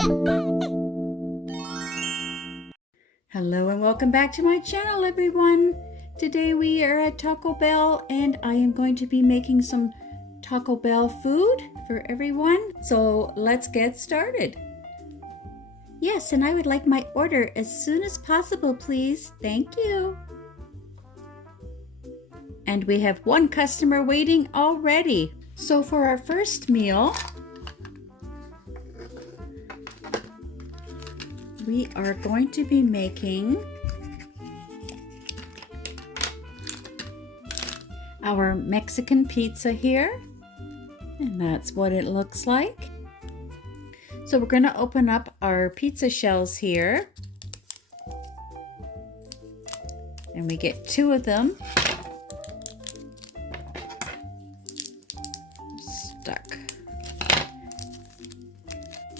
Hello and welcome back to my channel, everyone. Today we are at Taco Bell and I am going to be making some Taco Bell food for everyone. So let's get started. Yes, and I would like my order as soon as possible, please. Thank you. And we have one customer waiting already. So for our first meal, we are going to be making our Mexican pizza here, and that's what it looks like. So we're going to open up our pizza shells here, and we get 2 of them stuck.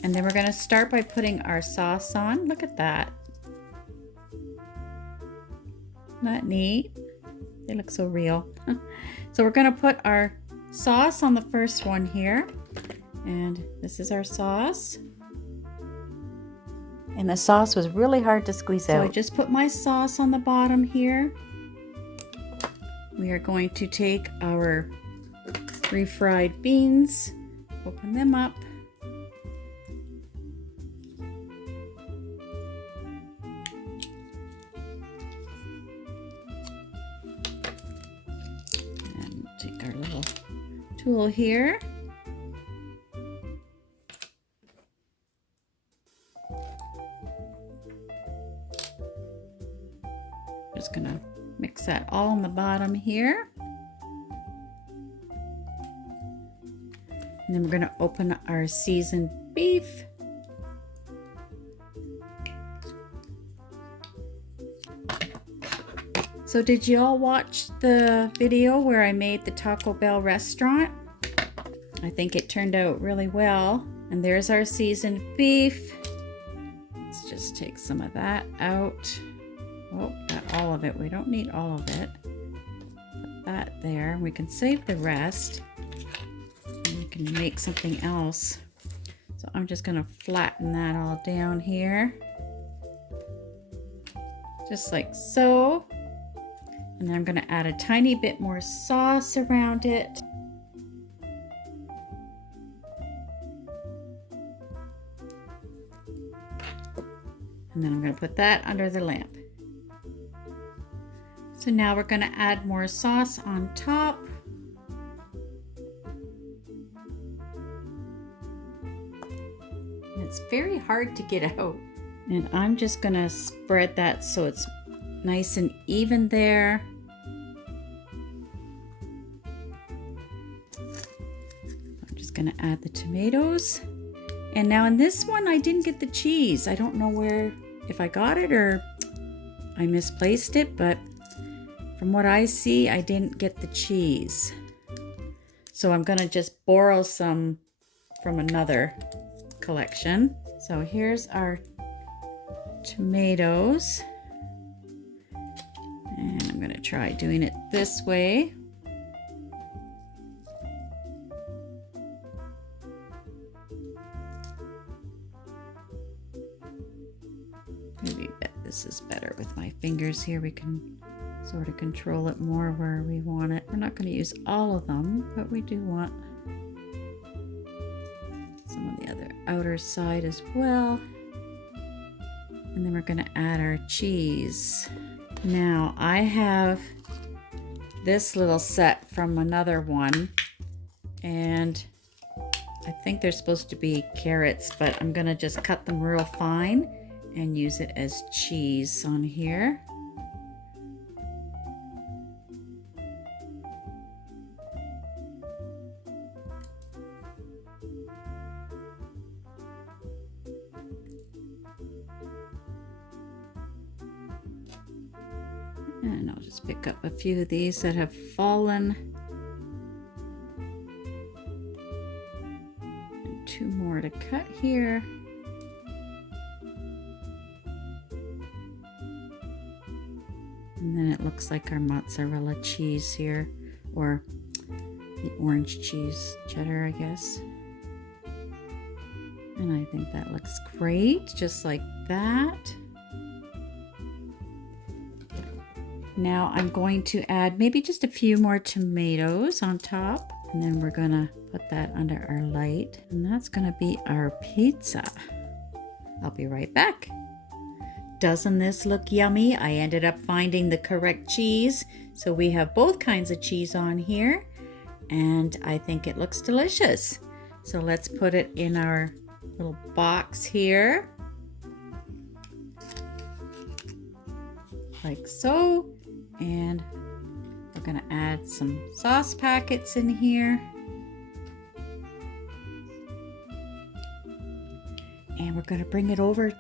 And then we're going to start by putting our sauce on. Look at that. Isn't that neat? They look so real. So we're going to put our sauce on the first one here. And this is our sauce. And the sauce was really hard to squeeze out. So I just put my sauce on the bottom here. We are going to take our refried beans, open them up. Take our little tool here. Just gonna mix that all on the bottom here. And then we're gonna open our seasoned beef. So did you all watch the video where I made the Taco Bell restaurant? I think it turned out really well. And there's our seasoned beef. Let's just take some of that out. Oh, not all of it. We don't need all of it. Put that there. We can save the rest. And we can make something else. So I'm just gonna flatten that all down here. Just like so. And then I'm going to add a tiny bit more sauce around it. And then I'm going to put that under the lamp. So now we're going to add more sauce on top. And it's very hard to get out. And I'm just going to spread that so it's nice and even there. I'm just going to add the tomatoes. And now in this one, I didn't get the cheese. I don't know if I got it or I misplaced it, but from what I see, I didn't get the cheese. So I'm going to just borrow some from another collection. So here's our tomatoes. And I'm going to try doing it this way. Maybe this is better with my fingers here. We can sort of control it more where we want it. We're not going to use all of them, but we do want some on the other outer side as well. And then we're going to add our cheese. Now I have this little set from another one, and I think they're supposed to be carrots, but I'm gonna just cut them real fine and use it as cheese on here. And I'll just pick up a few of these that have fallen. And 2 more to cut here. And then it looks like our mozzarella cheese here, or the orange cheese, cheddar, I guess. And I think that looks great, just like that. Now I'm going to add maybe just a few more tomatoes on top. And then we're gonna put that under our light. And that's gonna be our pizza. I'll be right back. Doesn't this look yummy? I ended up finding the correct cheese. So we have both kinds of cheese on here. And I think it looks delicious. So let's put it in our little box here. Like so. And we're gonna add some sauce packets in here. And we're gonna bring it over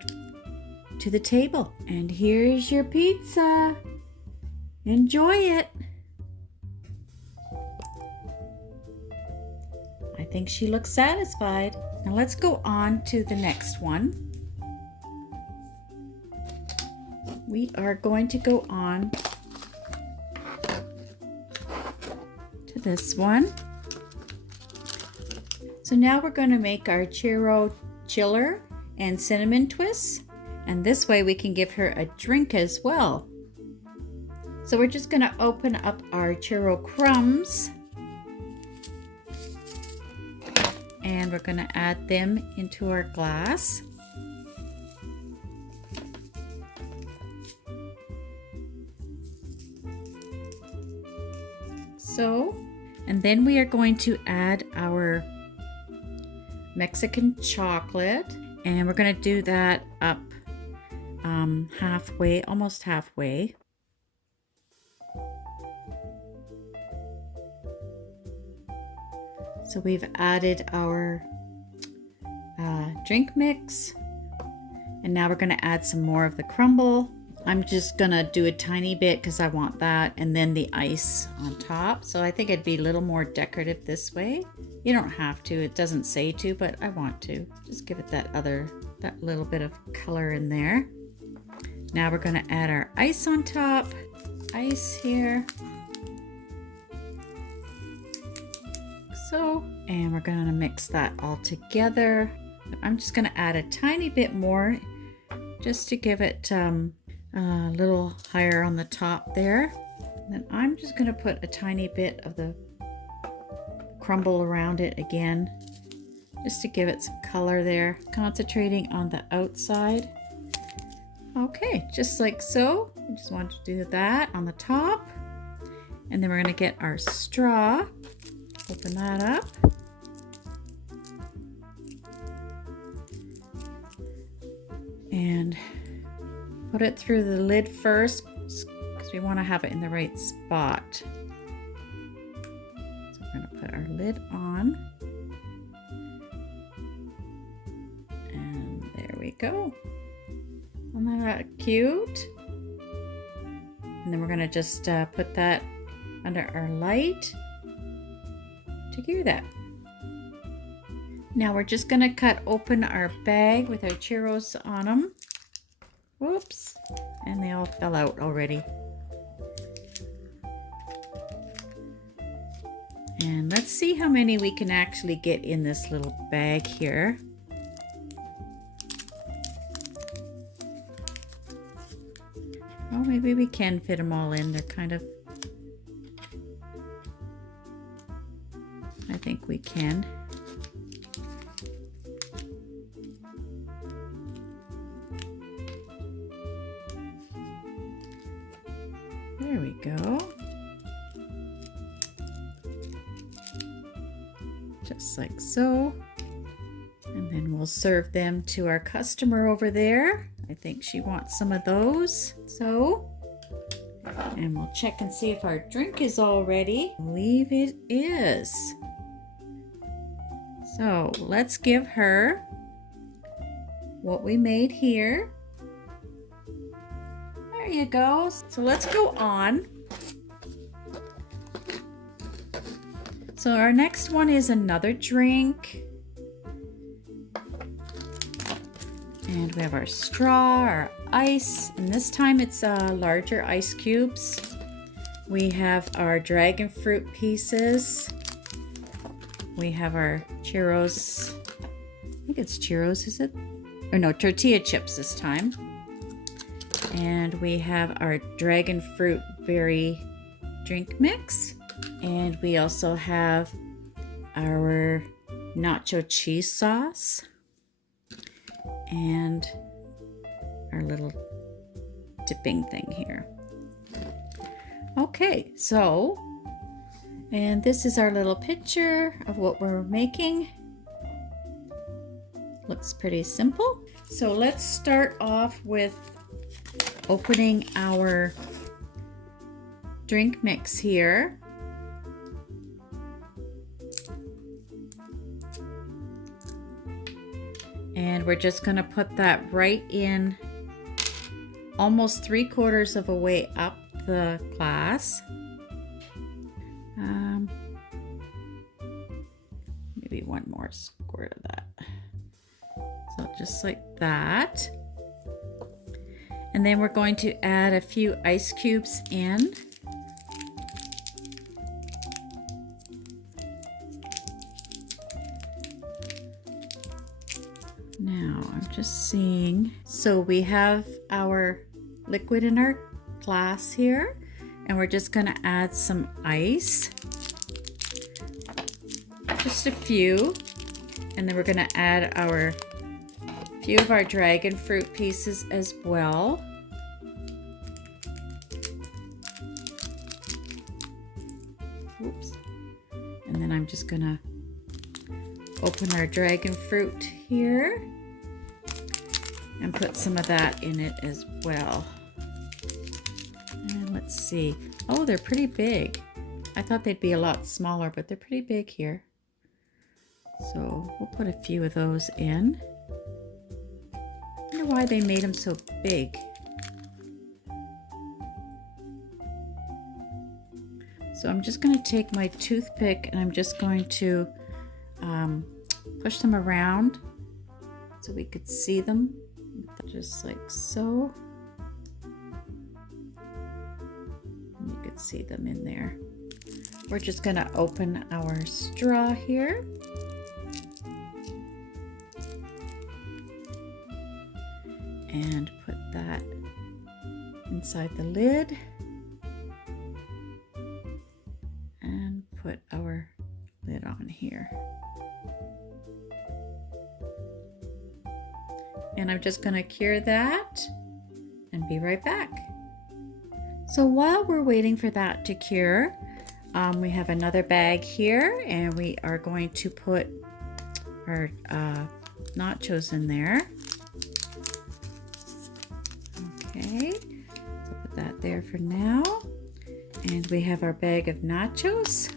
to the table. And here's your pizza. Enjoy it. I think she looks satisfied. Now let's go on to the next one. We are going to go on to this one. So now we're going to make our churro chiller and cinnamon twists. And this way we can give her a drink as well. So we're just going to open up our churro crumbs. And we're going to add them into our glass. So, and then we are going to add our Mexican chocolate, and we're going to do that up halfway, almost halfway. So we've added our drink mix, and now we're going to add some more of the crumble. I'm just going to do a tiny bit because I want that, and then the ice on top. So I think it'd be a little more decorative this way. You don't have to, it doesn't say to, but I want to. Just give it that little bit of color in there. Now we're going to add our ice on top. Ice here. So, and we're going to mix that all together. I'm just going to add a tiny bit more just to give it a little higher on the top there. And then I'm just going to put a tiny bit of the crumble around it again, just to give it some color there, concentrating on the outside. Okay, just like so. I just wanted to do that on the top. And then we're going to get our straw. Open that up. And put it through the lid first because we want to have it in the right spot. So we're going to put our lid on. And there we go. Isn't that cute? And then we're going to just put that under our light to do that. Now we're just going to cut open our bag with our churros on them. Whoops, and they all fell out already. And let's see how many we can actually get in this little bag here. Oh, maybe we can fit them all in. They're kind of... I think we can. There we go. Just like so. And then we'll serve them to our customer over there. I think she wants some of those. So, and we'll check and see if our drink is all ready. I believe it is. So let's give her what we made here. There you go. So let's go on. So our next one is another drink. And we have our straw, our ice, and this time it's larger ice cubes. We have our dragon fruit pieces. We have our churros. I think think it's churros, is it? Or no, tortilla chips this time. And we have our dragon fruit berry drink mix. And we also have our nacho cheese sauce. And our little dipping thing here. Okay, so, and this is our little picture of what we're making. Looks pretty simple. So let's start off with opening our drink mix here. And we're just gonna put that right in almost 3/4 of a way up the glass. Maybe one more squirt of that. So just like that. And then we're going to add a few ice cubes in. Now I'm just seeing, so we have our liquid in our glass here, and we're just going to add some ice, just a few, and then we're going to add our few of our dragon fruit pieces as well. Oops. And then I'm just going to open our dragon fruit here and put some of that in it as well. And let's see. Oh, they're pretty big. I thought they'd be a lot smaller, but they're pretty big here. So we'll put a few of those in. I wonder why they made them so big. So I'm just going to take my toothpick and I'm just going to push them around so we could see them, just like so. And you could see them in there. We're just going to open our straw here. And put that inside the lid. And put our lid on here. And I'm just going to cure that and be right back. So while we're waiting for that to cure, we have another bag here, and we are going to put our nachos in there. Okay, so put that there for now. And we have our bag of nachos.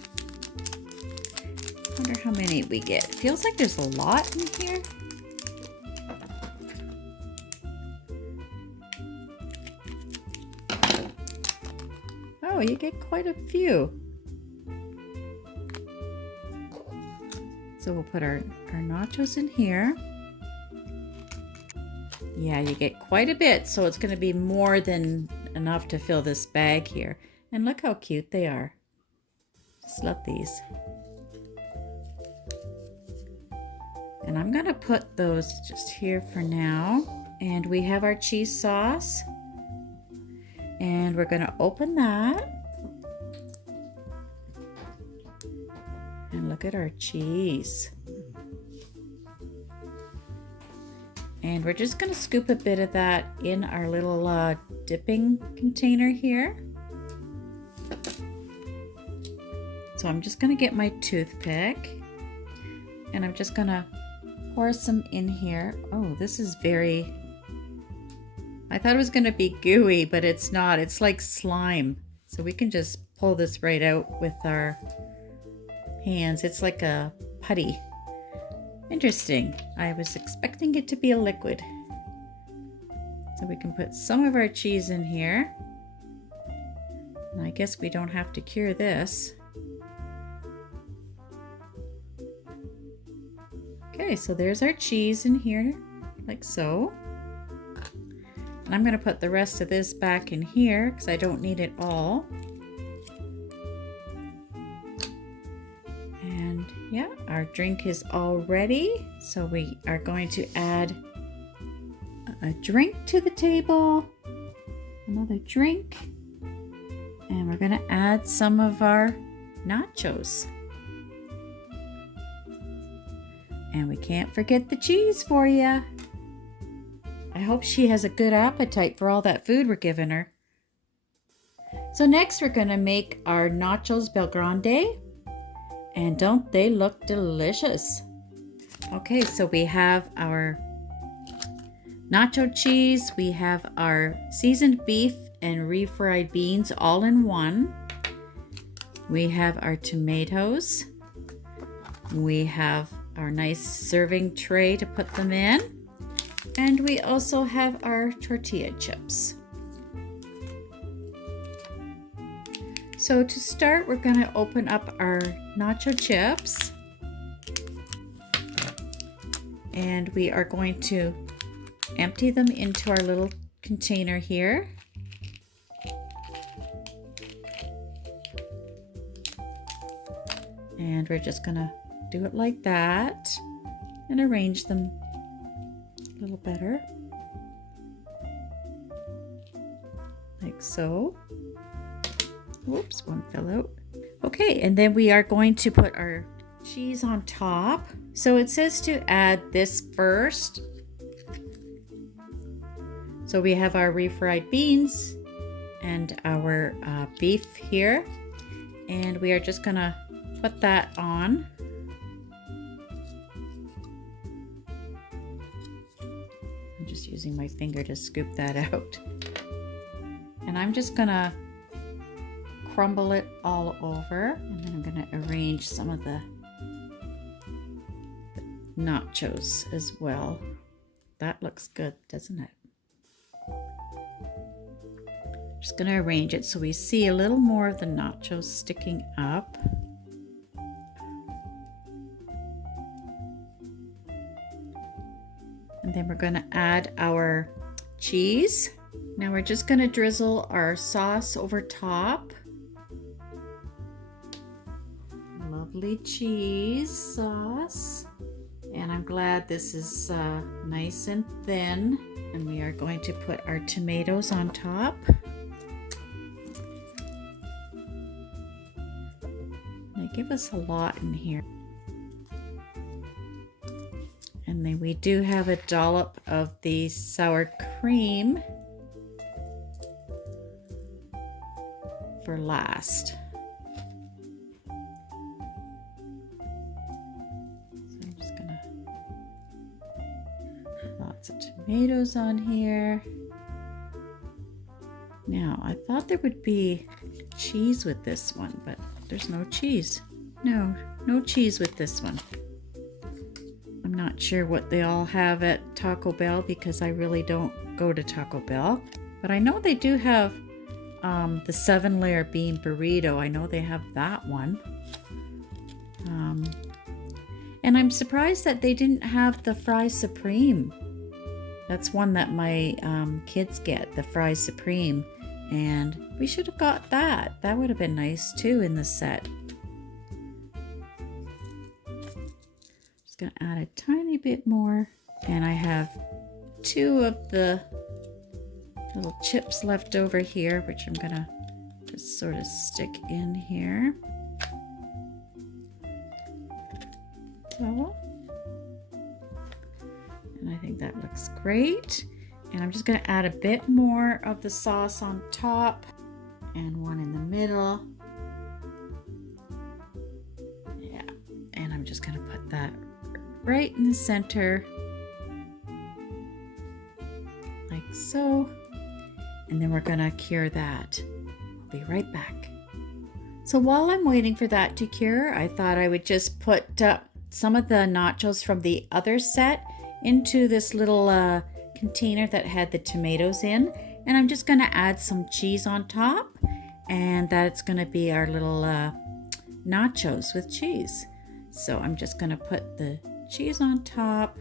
I wonder how many we get. It feels like there's a lot in here. Oh, you get quite a few. So we'll put our nachos in here. Yeah, you get quite a bit, so it's going to be more than enough to fill this bag here. And look how cute they are. Just love these. And I'm going to put those just here for now. And we have our cheese sauce. And we're going to open that. And look at our cheese. And we're just going to scoop a bit of that in our little dipping container here. So I'm just going to get my toothpick and I'm just going to pour some in here. Oh, this is very, I thought it was going to be gooey, but it's not. It's like slime. So we can just pull this right out with our hands. It's like a putty. Interesting. I was expecting it to be a liquid. So we can put some of our cheese in here. And I guess we don't have to cure this. Okay, so there's our cheese in here, like so. And I'm going to put the rest of this back in here because I don't need it all. And yeah, our our drink is all ready. So we are going to add a drink to the table, another drink, and we're going to add some of our nachos. And we can't forget the cheese for you. I hope she has a good appetite for all that food we're giving her. So next we're going to make our nachos Belgrande. And don't they look delicious? Okay, so we have our nacho cheese, we have our seasoned beef and refried beans all in one. We have our tomatoes. We have our nice serving tray to put them in. And we also have our tortilla chips. So to start, we're going to open up our nacho chips. And we are going to empty them into our little container here. And we're just going to do it like that and arrange them a little better, like so. Whoops, one fell out. Okay, and then we are going to put our cheese on top. So it says to add this first. So we have our refried beans and our beef here, and we are just gonna put that on. I'm just using my finger to scoop that out. And I'm just gonna crumble it all over, and then I'm gonna arrange some of the nachos as well. That looks good, doesn't it? Just gonna arrange it so we see a little more of the nachos sticking up. And then we're gonna add our cheese. Now we're just gonna drizzle our sauce over top. Lovely cheese sauce. And I'm glad this is nice and thin. And we are going to put our tomatoes on top. They give us a lot in here. And then we do have a dollop of the sour cream for last. So I'm just gonna put lots of tomatoes on here. Now, I thought there would be cheese with this one, but there's no cheese. No cheese with this one. I'm not sure what they all have at Taco Bell because I really don't go to Taco Bell. But I know they do have the 7-layer bean burrito. I know they have that one. And I'm surprised that they didn't have the fry supreme. That's one that my kids get, the fry supreme. And we should have got that. That would have been nice too in the set. Just gonna add a tiny bit more. And I have 2 of the little chips left over here, which I'm gonna just sort of stick in here. So, and I think that looks great. And I'm just gonna add a bit more of the sauce on top and one in the middle. Yeah, and I'm just gonna put that right in the center, like so. And then we're gonna cure that. We'll be right back. So while I'm waiting for that to cure, I thought I would just put some of the nachos from the other set into this little container that had the tomatoes in. And I'm just gonna add some cheese on top, and that's gonna be our little nachos with cheese. So I'm just gonna put the cheese on top.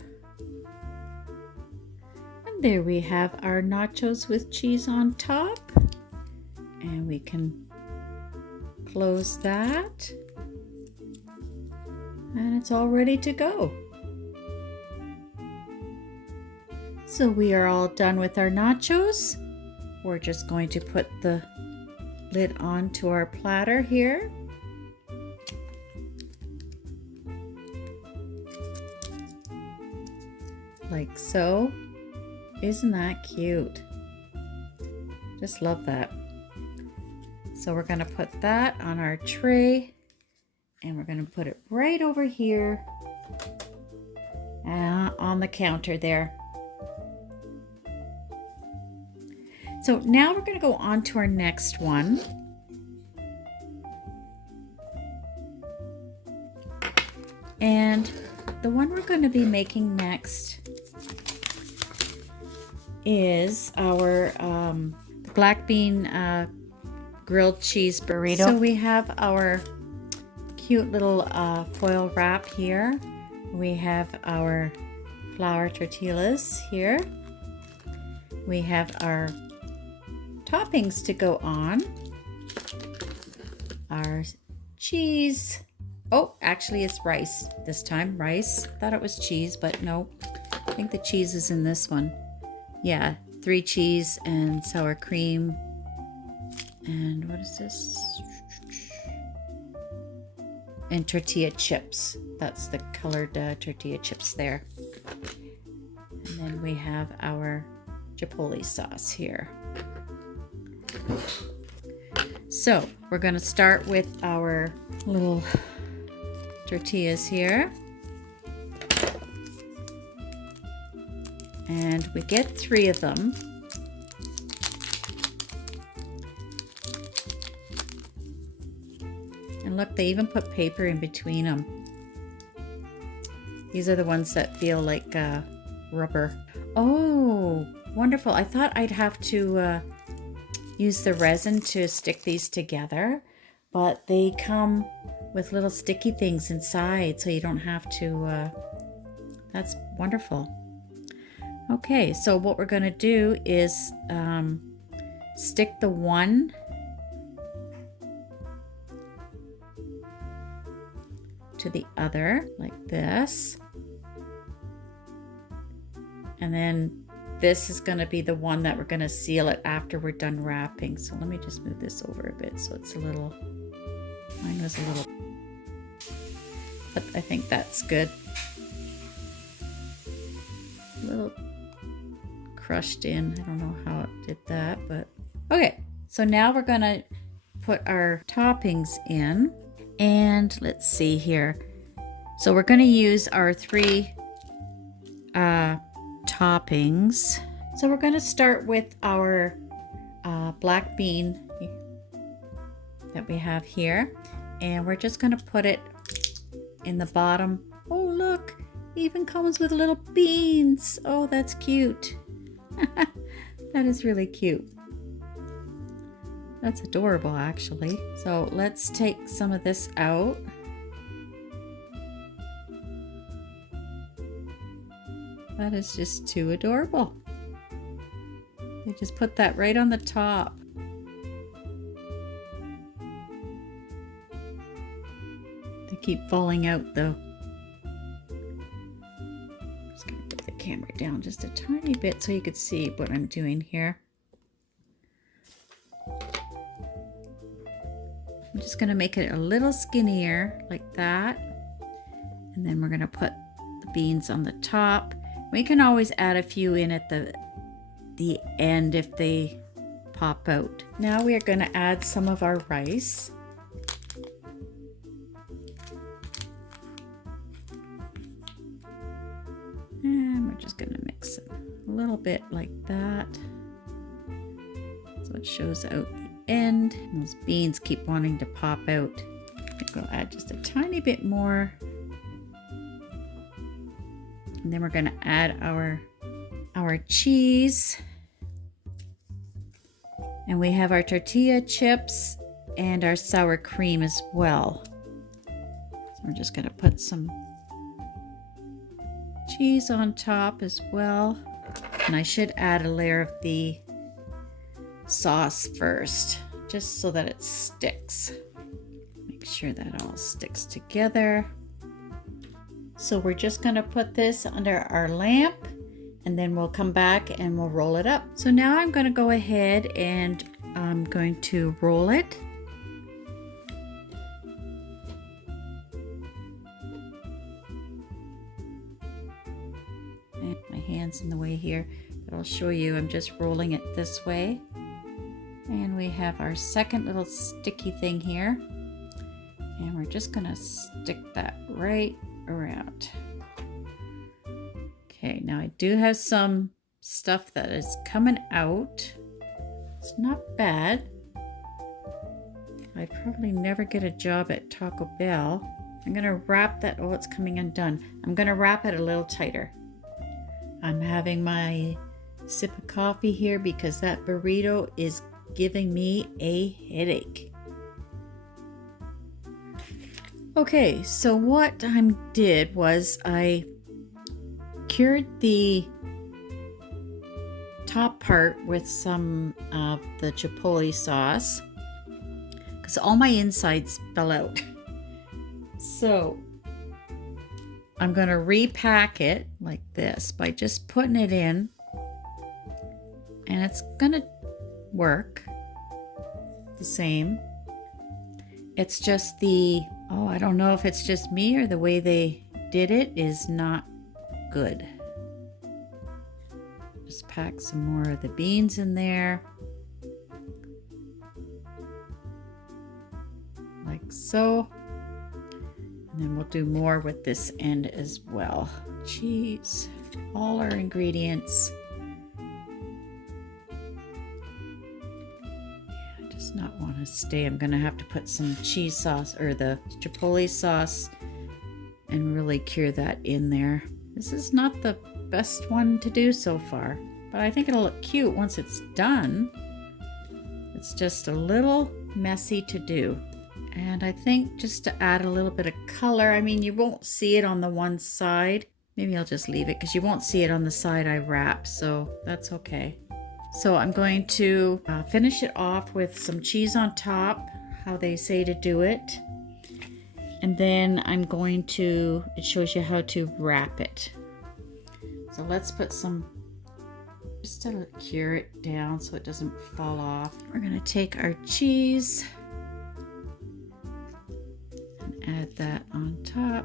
And there we have our nachos with cheese on top. And we can close that. And it's all ready to go. So we are all done with our nachos. We're just going to put the lid onto our platter here. Like so. Isn't that cute? Just love that. So we're gonna put that on our tray and we're gonna put it right over here on the counter there. So now we're gonna go on to our next one. And the one we're going to be making next is our black bean grilled cheese burrito. So we have our cute little foil wrap here. We have our flour tortillas here. We have our toppings to go on. Our cheese. Oh, actually it's rice this time. Rice. Thought it was cheese, but no. I think the cheese is in this one. Yeah, 3 cheese and sour cream. And what is this? And tortilla chips. That's the colored tortilla chips there. And then we have our chipotle sauce here. So we're going to start with our little tortillas here. And we get 3 of them. And look, they even put paper in between them. These are the ones that feel like rubber. Oh, wonderful. I thought I'd have to use the resin to stick these together, but they come with little sticky things inside, so you don't have to, that's wonderful. Okay, so what we're going to do is stick the one to the other like this, and then this is going to be the one that we're going to seal it after we're done wrapping. So let me just move this over a bit so it's a little, mine was a little, but I think that's good. A little crushed in. I don't know how it did that, but okay. So now we're going to put our toppings in, and let's see here. So we're going to use our 3 toppings. So we're going to start with our black bean that we have here, and we're just going to put it in the bottom. Oh, look, it even comes with little beans. Oh, that's cute. That is really cute. That's adorable, actually. So let's take some of this out. That is just too adorable. They just put that right on the top. They keep falling out though. Just gonna put the camera down just a tiny bit so you could see what I'm doing here. I'm just gonna make it a little skinnier like that. And then we're gonna put the beans on the top. We can always add a few in at the end if they pop out. Now we are going to add some of our rice. And we're just going to mix it a little bit like that. So it shows out the end. And those beans keep wanting to pop out. I think we'll add just a tiny bit more. And then we're going to add our cheese. And we have our tortilla chips and our sour cream as well. So we're just going to put some cheese on top as well. And I should add a layer of the sauce first, just so that it sticks. Make sure that all sticks together. So we're just gonna put this under our lamp and then we'll come back and we'll roll it up. So now I'm gonna go ahead and I'm going to roll it. And my hand's in the way here, but I'll show you. I'm just rolling it this way. And we have our second little sticky thing here. And we're just gonna stick that right around. Okay, now I do have some stuff that is coming out. It's not bad. I'd probably never get a job at Taco Bell. I'm gonna wrap that, oh, it's coming undone. I'm gonna wrap it a little tighter. I'm having my sip of coffee here because that burrito is giving me a headache. Okay, so what I did was I cured the top part with some of the chipotle sauce because all my insides fell out. So I'm going to repack it like this by just putting it in, and it's going to work the same. It's just the, oh, I don't know if it's just me or the way they did it is not good. Just pack some more of the beans in there. Like so. And then we'll do more with this end as well. Cheese, all our ingredients. Yeah, I does not want to stay. I'm gonna have to put some cheese sauce or the chipotle sauce and really cure that in there. This is not the best one to do so far, but I think it'll look cute once it's done. It's just a little messy to do. And I think just to add a little bit of color, I mean, you won't see it on the one side. Maybe I'll just leave it because you won't see it on the side I wrap, so that's okay. So I'm going to finish it off with some cheese on top, how they say to do it. And then I'm going to, it shows you how to wrap it. So let's put some, just to cure it down so it doesn't fall off. We're gonna take our cheese and add that on top.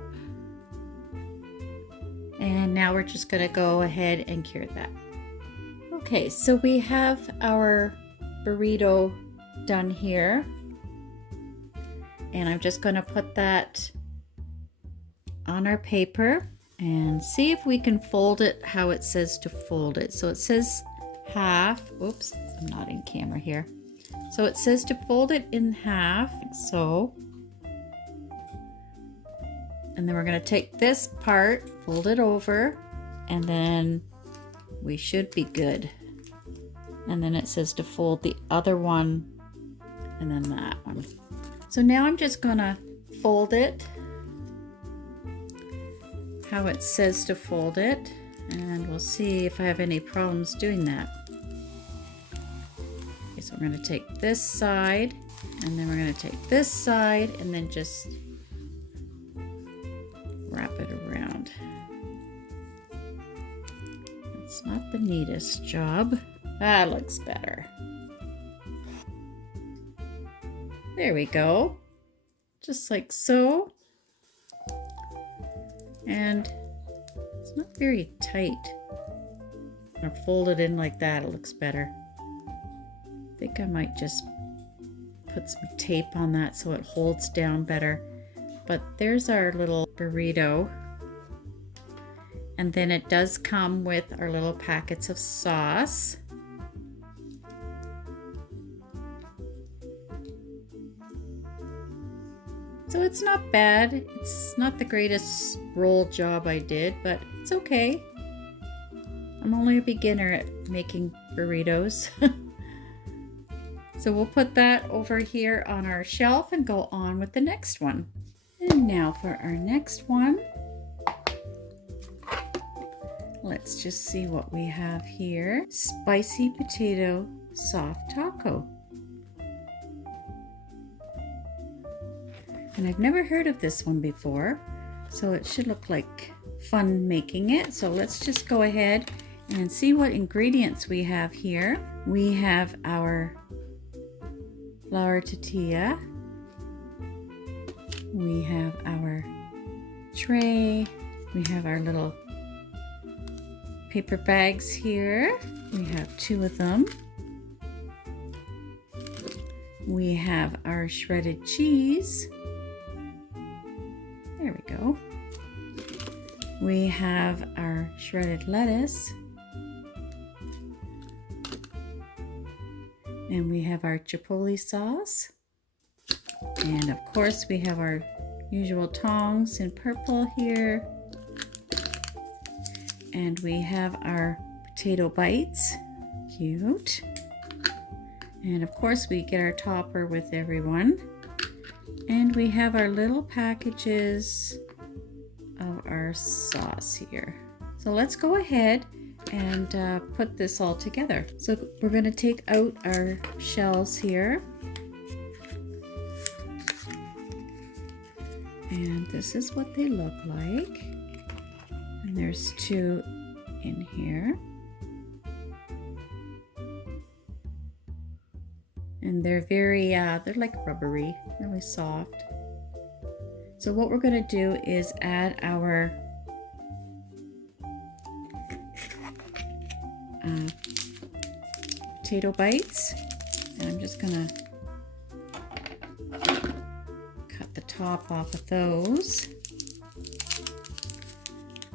And now we're just gonna go ahead and cure that. Okay, so we have our burrito done here. And I'm just gonna put that on our paper and see if we can fold it how it says to fold it. So it says half. Oops, I'm not in camera here. So it says to fold it in half, like so. And then we're going to take this part, fold it over, and then we should be good. And then it says to fold the other one and then that one. So now I'm just going to fold it how it says to fold it, and we'll see if I have any problems doing that. Okay, so we're going to take this side, and then we're going to take this side, and then just wrap it around. It's not the neatest job. That looks better. There we go. Just like so. And it's not very tight. Or fold it in like that, it looks better. I think I might just put some tape on that so it holds down better. But there's our little burrito. And then it does come with our little packets of sauce. So it's not bad. It's not the greatest roll job I did, but it's okay. I'm only a beginner at making burritos. So we'll put that over here on our shelf and go on with the next one. And now for our next one. Let's just see what we have here. Spicy potato soft taco. And I've never heard of this one before. So it should look like fun making it. So let's just go ahead and see what ingredients we have here. We have our flour tortilla. We have our tray. We have our little paper bags here. We have 2 of them. We have our shredded cheese. There we go. We have our shredded lettuce. And we have our chipotle sauce. And of course we have our usual tongs in purple here. And we have our potato bites. Cute. And of course we get our topper with everyone. And we have our little packages of our sauce here. So let's go ahead and put this all together. So we're going to take out our shells here. And this is what they look like. And there's 2 in here. And they're very, they're like rubbery, really soft. So what we're going to do is add our potato bites. And I'm just going to cut the top off of those.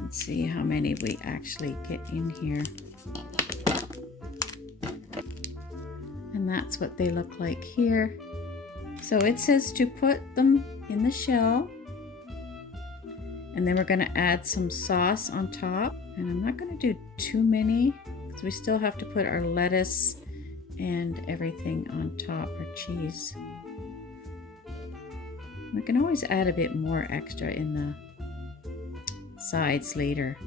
Let's see how many we actually get in here. And that's what they look like here. So it says to put them in the shell. And then we're going to add some sauce on top. And I'm not going to do too many because we still have to put our lettuce and everything on top, or cheese. We can always add a bit more extra in the sides later.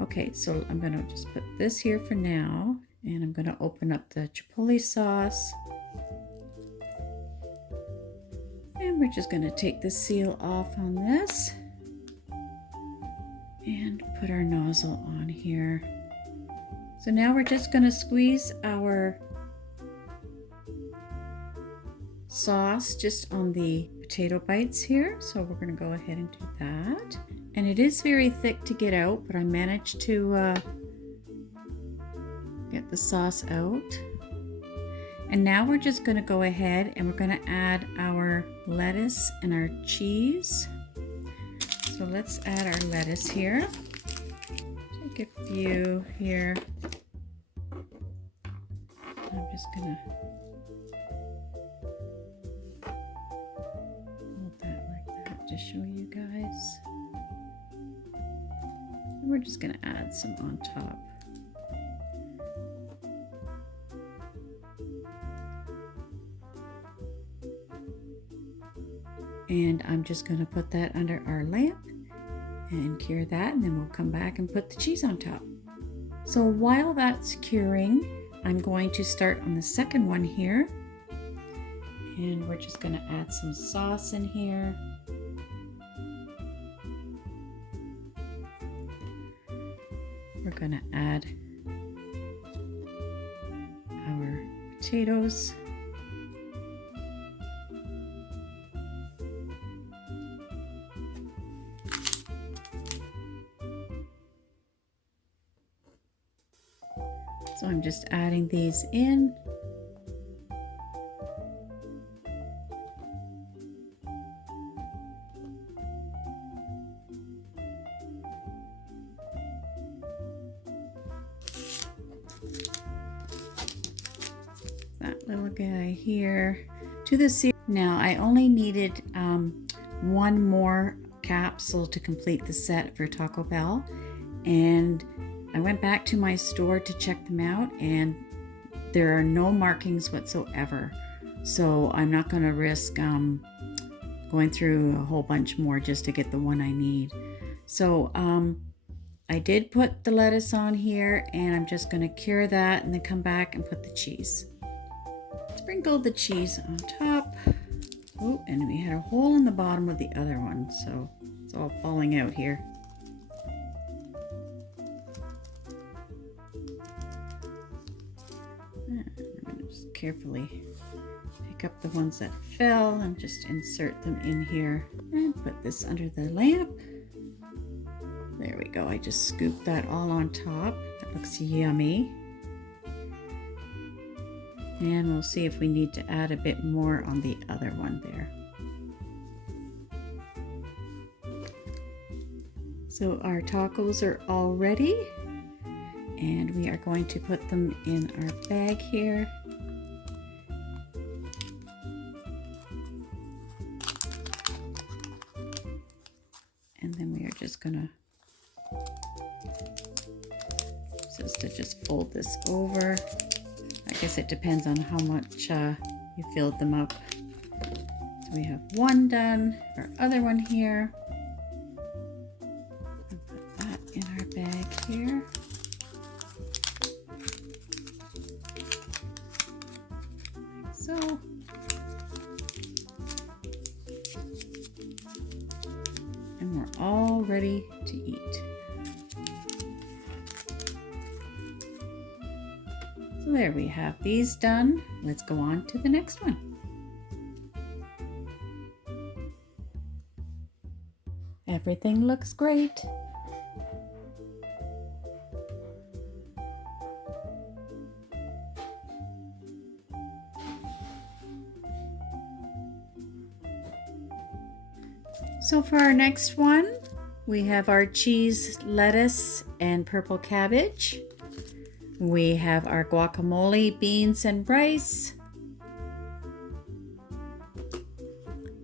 Okay, so I'm going to just put this here for now. And I'm going to open up the chipotle sauce. And we're just going to take the seal off on this. And put our nozzle on here. So now we're just going to squeeze our sauce just on the potato bites here. So we're going to go ahead and do that. And it is very thick to get out, but I managed to get the sauce out. And now we're just going to go ahead and we're going to add our lettuce and our cheese. So let's add our lettuce here. Take a few here. I'm just going to hold that like that to show you guys. And we're just going to add some on top. And I'm just going to put that under our lamp and cure that, and then we'll come back and put the cheese on top. So while that's curing, I'm going to start on the second one here. And we're just going to add some sauce in here. We're going to add our potatoes. So I'm just adding these in. That little guy here to the cereal. Now I only needed 1 more capsule to complete the set for Taco Bell, and I went back to my store to check them out, and there are no markings whatsoever. So I'm not going to risk going through a whole bunch more just to get the one I need. So I did put the lettuce on here, and I'm just going to cure that and then come back and put the cheese. Sprinkle the cheese on top. Oh, and we had a hole in the bottom of the other one, so It's all falling out here. I'm going to just carefully pick up the ones that fell and just insert them in here and put this under the lamp. There we go. I just scooped that all on top. That looks yummy. And we'll see if we need to add a bit more on the other one there. So our tacos are all ready, and we are going to put them in our bag here. And then we are just gonna just fold this over. I guess it depends on how much you filled them up. So we have one done, our other one here. And put that in our bag here. Like so. And we're all ready to eat. So there we have these done. Let's go on to the next one. Everything looks great. So for our next one, we have our cheese, lettuce, and purple cabbage. We have our guacamole, beans, and rice.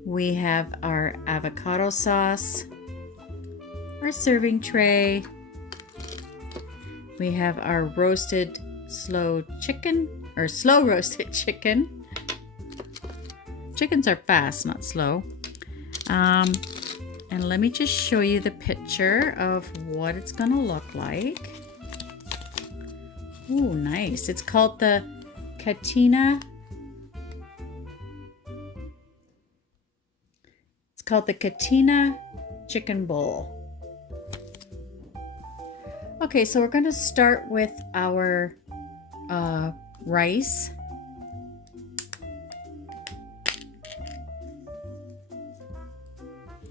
We have our avocado sauce, our serving tray. We have our roasted slow roasted chicken. Chickens are fast, not slow. And let me just show you the picture of what it's gonna look like. Ooh, nice. It's called the Katina. It's called the Katina Chicken Bowl. Okay, so we're gonna start with our rice.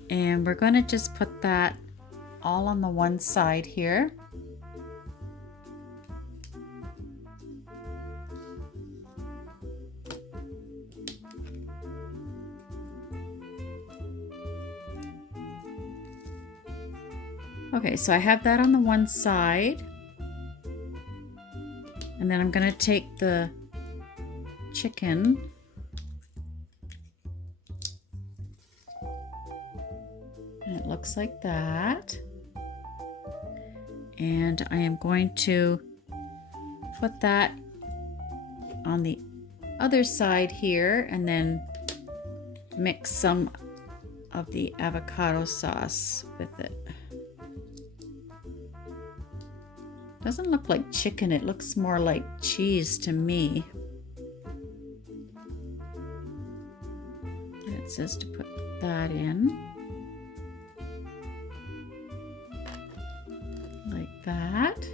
And we're gonna just put that all on the one side here. Okay, so I have that on the one side. And then I'm gonna take the chicken and it looks like that. And I am going to put that on the other side here and then mix some of the avocado sauce with it. Doesn't look like chicken, it looks more like cheese to me. And it says to put that in. Like that.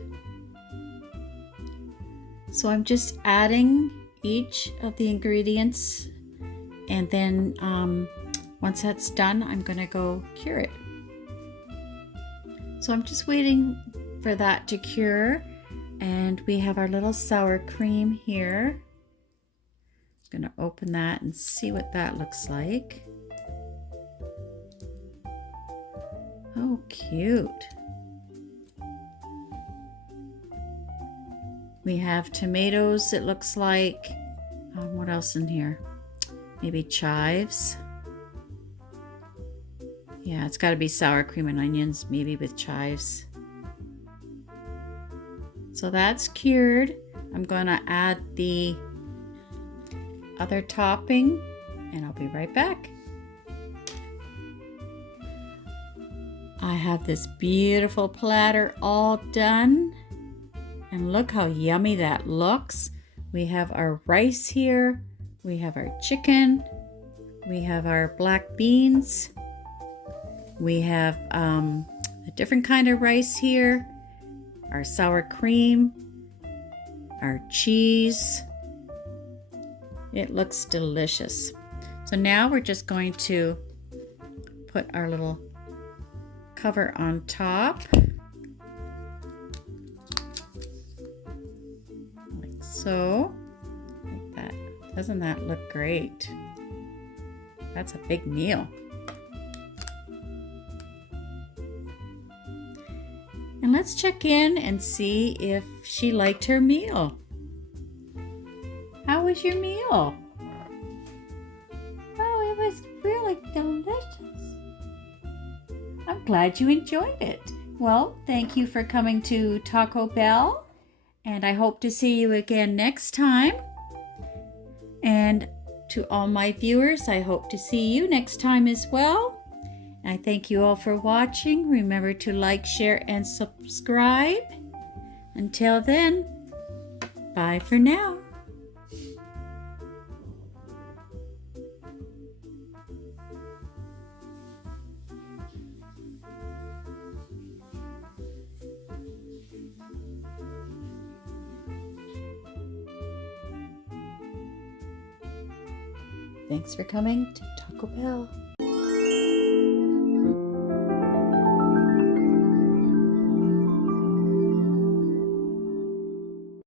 So I'm just adding each of the ingredients, and then once that's done, I'm gonna go cure it. So I'm just waiting for that to cure, and we have our little sour cream here. I'm gonna open that and see what that looks like. Oh, cute. We have tomatoes, it looks like. What else in here? Maybe chives. Yeah, it's got to be sour cream and onions, maybe with chives. So that's cured. I'm gonna add the other topping and I'll be right back. I have this beautiful platter all done. And look how yummy that looks. We have our rice here. We have our chicken. We have our black beans. We have a different kind of rice here, our sour cream, our cheese. It looks delicious. So now we're just going to put our little cover on top, like so, like that. Doesn't that look great? That's a big meal. And let's check in and see if she liked her meal. How was your meal? Oh, it was really delicious. I'm glad you enjoyed it. Well, thank you for coming to Taco Bell, and I hope to see you again next time. And to all my viewers, I hope to see you next time as well. I thank you all for watching. Remember to like, share, and subscribe. Until then, bye for now. Thanks for coming to Taco Bell.